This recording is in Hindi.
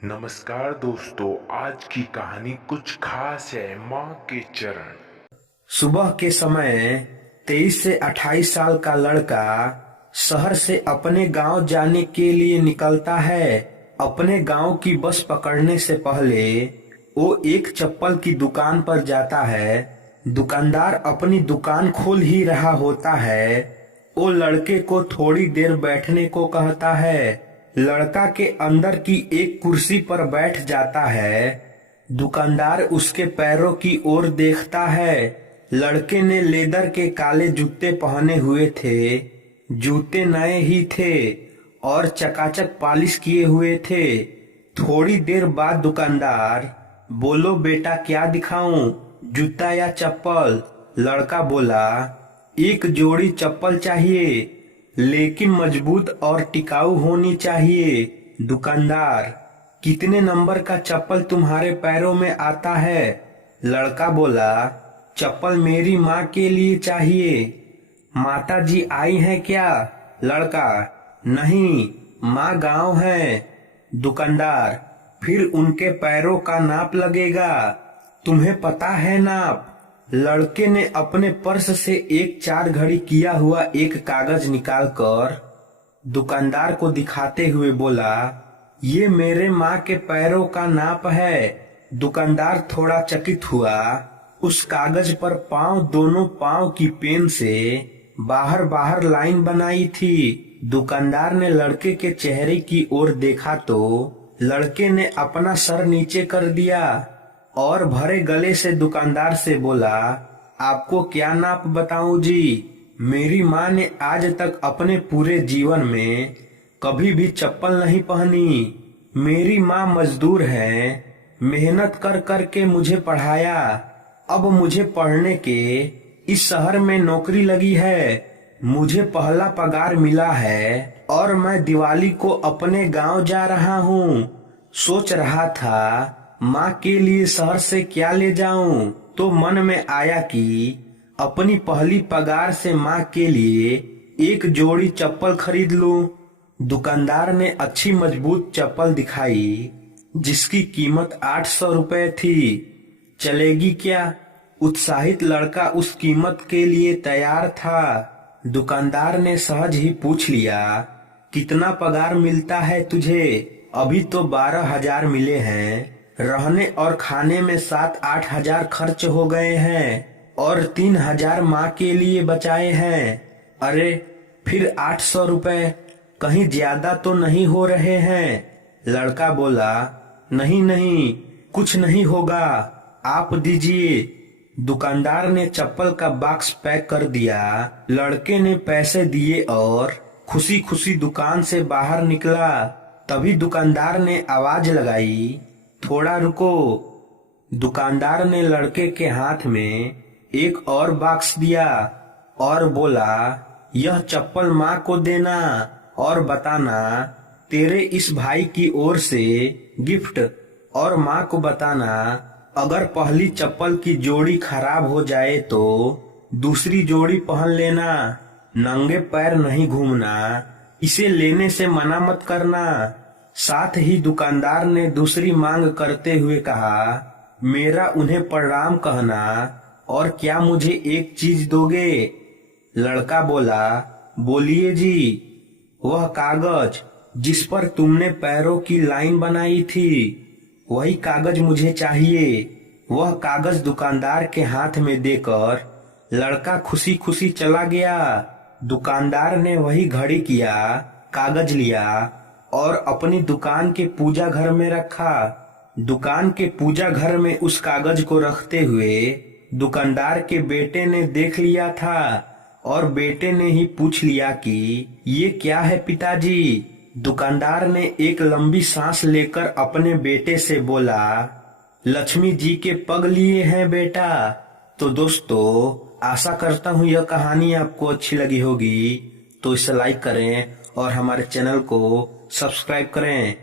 नमस्कार दोस्तों, आज की कहानी कुछ खास है। माँ के चरण। सुबह के समय 23 से 28 साल का लड़का शहर से अपने गांव जाने के लिए निकलता है। अपने गांव की बस पकड़ने से पहले वो एक चप्पल की दुकान पर जाता है। दुकानदार अपनी दुकान खोल ही रहा होता है। वो लड़के को थोड़ी देर बैठने को कहता है। लड़का के अंदर की एक कुर्सी पर बैठ जाता है। दुकानदार उसके पैरों की ओर देखता है। लड़के ने लेदर के काले जूते पहने हुए थे। जूते नए ही थे और चकाचक पॉलिश किए हुए थे। थोड़ी देर बाद दुकानदार, बोलो बेटा क्या दिखाऊं, जूता या चप्पल? लड़का बोला, एक जोड़ी चप्पल चाहिए, लेकिन मजबूत और टिकाऊ होनी चाहिए। दुकानदार, कितने नंबर का चप्पल तुम्हारे पैरों में आता है? लड़का बोला, चप्पल मेरी माँ के लिए चाहिए। माता जी आई हैं क्या? लड़का, नहीं, माँ गांव है। दुकानदार, फिर उनके पैरों का नाप लगेगा, तुम्हें पता है नाप? लड़के ने अपने पर्स से एक 4 घड़ी किया हुआ एक कागज निकालकर दुकानदार को दिखाते हुए बोला, ये मेरे माँ के पैरों का नाप है। दुकानदार थोड़ा चकित हुआ। उस कागज पर दोनों पांव की पेन से बाहर बाहर लाइन बनाई थी। दुकानदार ने लड़के के चेहरे की ओर देखा तो लड़के ने अपना सर नीचे कर दिया और भरे गले से दुकानदार से बोला, आपको क्या नाप बताऊं जी? मेरी माँ ने आज तक अपने पूरे जीवन में कभी भी चप्पल नहीं पहनी। मेरी माँ मजदूर है, मेहनत कर कर के मुझे पढ़ाया। अब मुझे पढ़ने के इस शहर में नौकरी लगी है। मुझे पहला पगार मिला है और मैं दिवाली को अपने गांव जा रहा हूँ। सोच रहा था माँ के लिए शहर से क्या ले जाऊं, तो मन में आया कि अपनी पहली पगार से माँ के लिए एक जोड़ी चप्पल खरीद लूं। दुकानदार ने अच्छी मजबूत चप्पल दिखाई जिसकी कीमत 800 रुपए थी। चलेगी क्या? उत्साहित लड़का उस कीमत के लिए तैयार था। दुकानदार ने सहज ही पूछ लिया, कितना पगार मिलता है तुझे? अभी तो 12,000 मिले हैं। रहने और खाने में 7-8 हजार खर्च हो गए हैं और 3,000 माँ के लिए बचाए हैं। अरे फिर 800 रुपए कहीं ज्यादा तो नहीं हो रहे हैं? लड़का बोला, नहीं नहीं, कुछ नहीं होगा, आप दीजिए। दुकानदार ने चप्पल का बॉक्स पैक कर दिया। लड़के ने पैसे दिए और खुशी खुशी दुकान से बाहर निकला। तभी दुकानदार ने आवाज लगाई, थोड़ा रुको। दुकानदार ने लड़के के हाथ में एक और बॉक्स दिया और बोला, यह चप्पल माँ को देना और बताना तेरे इस भाई की ओर से गिफ्ट, और माँ को बताना अगर पहली चप्पल की जोड़ी खराब हो जाए तो दूसरी जोड़ी पहन लेना। नंगे पैर नहीं घूमना, इसे लेने से मना मत करना। साथ ही दुकानदार ने दूसरी मांग करते हुए कहा, मेरा उन्हें प्रणाम कहना और क्या मुझे एक चीज दोगे? लड़का बोला, बोलिए जी। वह कागज जिस पर तुमने पैरों की लाइन बनाई थी, वही कागज मुझे चाहिए। वह कागज दुकानदार के हाथ में देकर लड़का खुशी खुशी चला गया। दुकानदार ने वही घड़ी किया, कागज लिया और अपनी दुकान के पूजा घर में रखा। दुकान के पूजा घर में उस कागज को रखते हुए दुकानदार के बेटे ने देख लिया था और बेटे ने ही पूछ लिया कि ये क्या है पिताजी? दुकानदार ने एक लंबी सांस लेकर अपने बेटे से बोला, लक्ष्मी जी के पग लिए हैं बेटा। तो दोस्तों, आशा करता हूँ यह कहानी आपको अच्छी लगी होगी, तो इसे लाइक करें और हमारे चैनल को सब्सक्राइब करें।